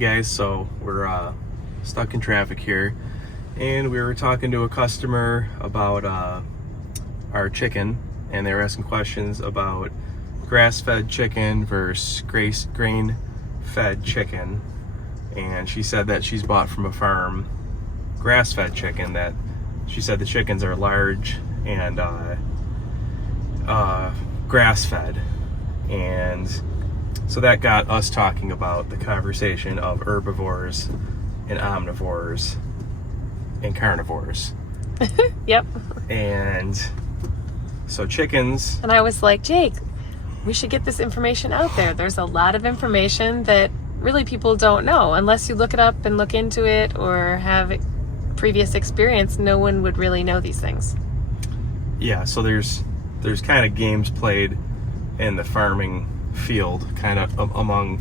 guys, so we're stuck in traffic here, and we were talking to a customer about our chicken, and they were asking questions about grass-fed chicken versus grain-fed chicken. And she said that she's bought from a farm grass-fed chicken, that she said the chickens are large and grass-fed. And so that got us talking about the conversation of herbivores and omnivores and carnivores. Yep. And so chickens... And I was like, Jake, we should get this information out there. There's a lot of information that really people don't know. Unless you look it up and look into it or have previous experience, no one would really know these things. Yeah, so there's kind of games played in the farming field, kind of among,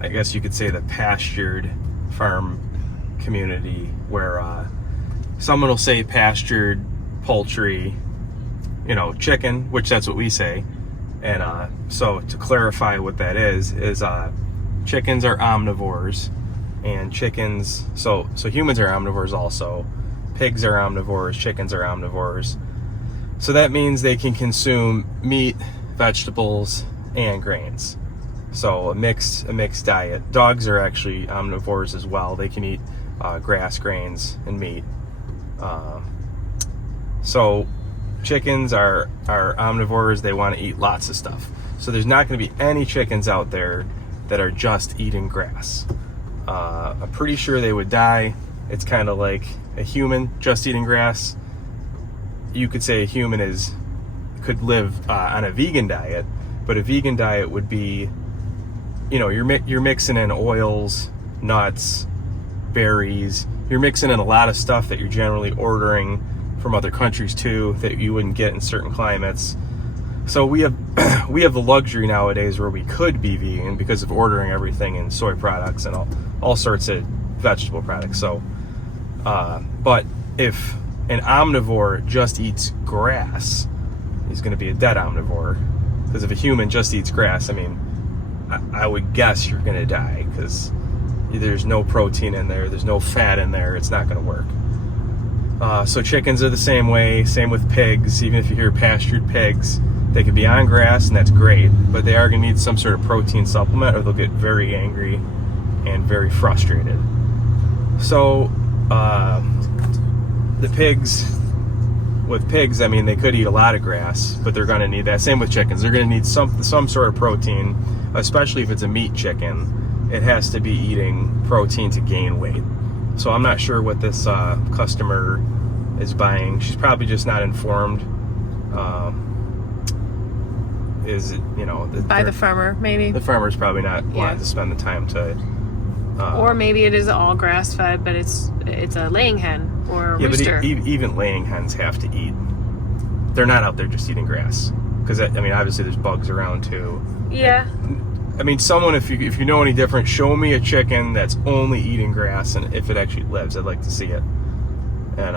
I guess you could say, the pastured farm community, where someone will say pastured poultry, chicken, which that's what we say. And so to clarify what that is chickens are omnivores, and chickens, so humans are omnivores also. Pigs are omnivores, chickens are omnivores. So that means they can consume meat, vegetables, and grains. So a mixed diet. Dogs are actually omnivores as well. They can eat grass, grains, and meat. So chickens are omnivores. They want to eat lots of stuff. So there's not going to be any chickens out there that are just eating grass. I'm pretty sure they would die. It's kind of like a human just eating grass. You could say a human could live on a vegan diet, but a vegan diet would be, you're mixing in oils, nuts, berries. You're mixing in a lot of stuff that you're generally ordering from other countries too, that you wouldn't get in certain climates. So we have the luxury nowadays where we could be vegan because of ordering everything in soy products and all sorts of vegetable products. So, but if an omnivore just eats grass, he's going to be a dead omnivore. Because if a human just eats grass, I would guess you're going to die, because there's no protein in there, there's no fat in there, it's not going to work. So chickens are the same way, same with pigs. Even if you hear pastured pigs, they could be on grass, and that's great, but they are going to need some sort of protein supplement, or they'll get very angry and very frustrated. So with pigs, they could eat a lot of grass, but they're going to need that. Same with chickens. They're going to need some sort of protein, especially if it's a meat chicken. It has to be eating protein to gain weight. So I'm not sure what this customer is buying. She's probably just not informed. By the farmer, maybe? The farmer's probably not wanting to spend the time to... or maybe it is all grass-fed, but it's a laying hen or a rooster. But even laying hens have to eat. They're not out there just eating grass. Because, obviously there's bugs around too. Yeah. Someone, if you know any different, show me a chicken that's only eating grass, and if it actually lives, I'd like to see it. And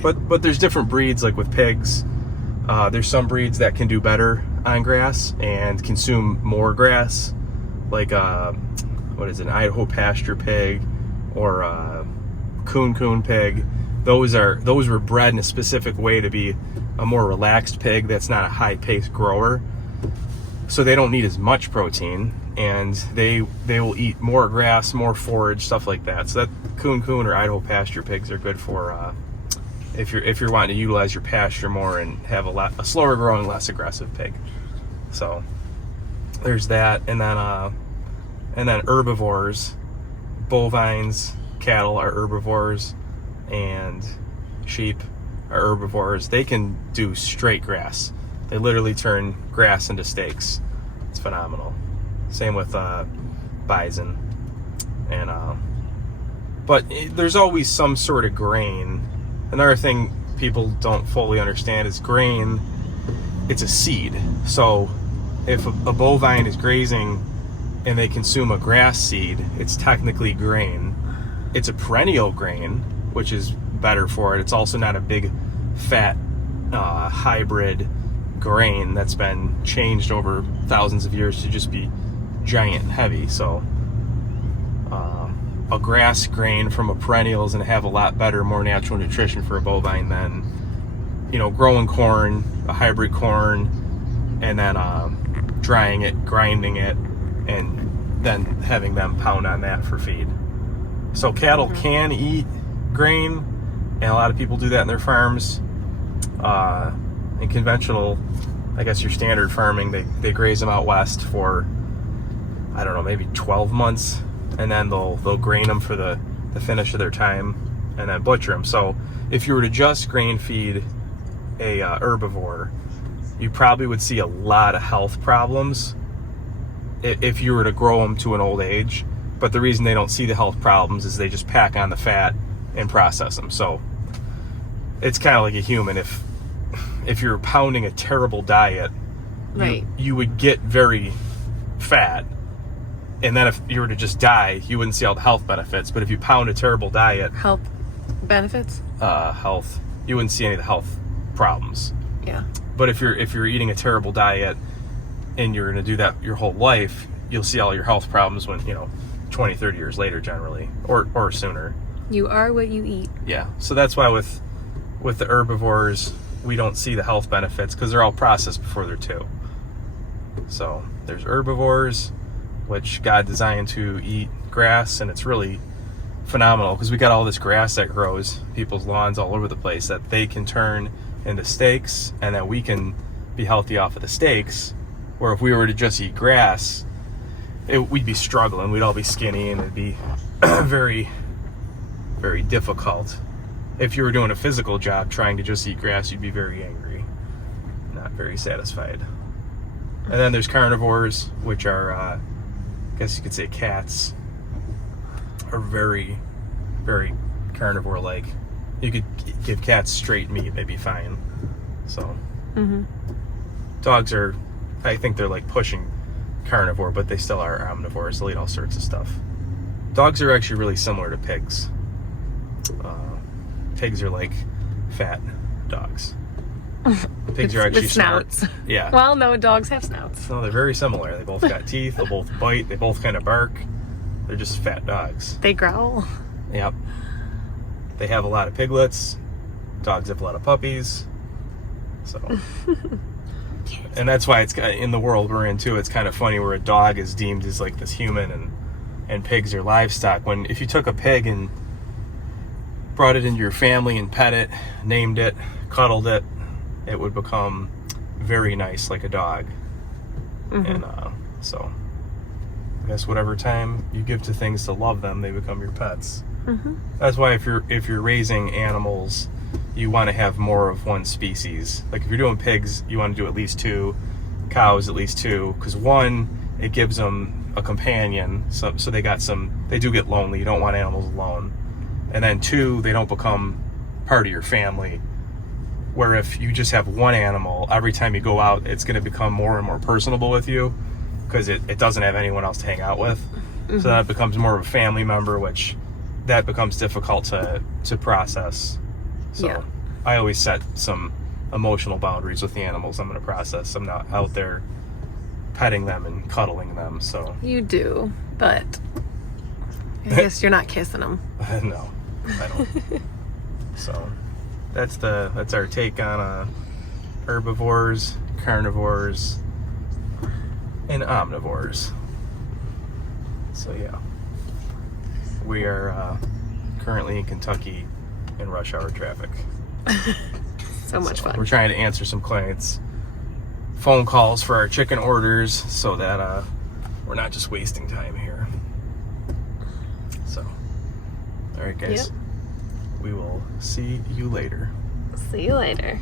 but there's different breeds, like with pigs. There's some breeds that can do better on grass and consume more grass, like an Idaho pasture pig or coon pig. Those were bred in a specific way to be a more relaxed pig that's not a high-paced grower. So they don't need as much protein, and they will eat more grass, more forage, stuff like that. So that coon or Idaho pasture pigs are good for if you're wanting to utilize your pasture more and have a slower growing, less aggressive pig. So there's that, and then herbivores, bovines, cattle are herbivores, and sheep are herbivores. They can do straight grass. They literally turn grass into steaks. It's phenomenal. Same with bison. And but there's always some sort of grain. Another thing people don't fully understand is grain. It's a seed. So if a bovine is grazing and they consume a grass seed, it's technically grain. It's a perennial grain, which is better for it. It's also not a big, fat, hybrid grain that's been changed over thousands of years to just be giant and heavy. So a grass grain from a perennial is going to have a lot better, more natural nutrition for a bovine than, growing corn, a hybrid corn, and then drying it, grinding it, and then having them pound on that for feed. So cattle can eat grain, and a lot of people do that in their farms. In conventional, I guess your standard farming, they graze them out west for, I don't know, maybe 12 months, and then they'll grain them for the finish of their time, and then butcher them. So if you were to just grain feed a herbivore, you probably would see a lot of health problems if you were to grow them to an old age. But the reason they don't see the health problems is they just pack on the fat and process them. So it's kind of like a human. If you're pounding a terrible diet, Right. you would get very fat. And then if you were to just die, you wouldn't see all the health benefits. But if you pound a terrible diet, Health benefits? you wouldn't see any of the health problems. Yeah. But if you're eating a terrible diet and you're going to do that your whole life, you'll see all your health problems when, 20, 30 years later generally, or sooner. You are what you eat. Yeah. So that's why with the herbivores, we don't see the health benefits because they're all processed before they're two. So there's herbivores, which God designed to eat grass, and it's really phenomenal because we got all this grass that grows people's lawns all over the place that they can turn into steaks, and that we can be healthy off of the steaks. Where if we were to just eat grass, we'd be struggling. We'd all be skinny, and it'd be very, very difficult. If you were doing a physical job trying to just eat grass, you'd be very angry, not very satisfied. And then there's carnivores, which are, I guess you could say cats, are very, very carnivore-like. You could give cats straight meat, they'd be fine. So, dogs are, I think they're like pushing carnivore, but they still are omnivores. They'll eat all sorts of stuff. Dogs are actually really similar to pigs. Pigs are like fat dogs. Pigs are actually with snouts. smart. Yeah. Well, no, dogs have snouts. No, they're very similar. They both got teeth. They both bite. They both kind of bark. They're just fat dogs. They growl. Yep. They have a lot of piglets. Dogs have a lot of puppies. So, and that's why it's in the world we're in too. It's kind of funny where a dog is deemed as like this human, and pigs are livestock. When if you took a pig and brought it into your family and pet it, named it, cuddled it, it would become very nice like a dog. And so I guess whatever time you give to things to love them, they become your pets. That's why if you're raising animals, you want to have more of one species. Like if you're doing pigs, you want to do at least 2, cows at least 2, because one, it gives them a companion, so they do get lonely. You don't want animals alone. And then 2, they don't become part of your family. Where if you just have one animal, every time you go out, it's going to become more and more personable with you because it doesn't have anyone else to hang out with. So that becomes more of a family member, which that becomes difficult to process. So Yeah. I always set some emotional boundaries with the animals I'm going to process. I'm not out there petting them and cuddling them. So You do, but I guess you're not kissing them. no, I don't. So that's our take on herbivores, carnivores, and omnivores. So yeah, we are currently in Kentucky in rush hour traffic. So much fun. We're trying to answer some clients' phone calls for our chicken orders so that we're not just wasting time here. So, all right, guys. Yep. We will see you later. See you later.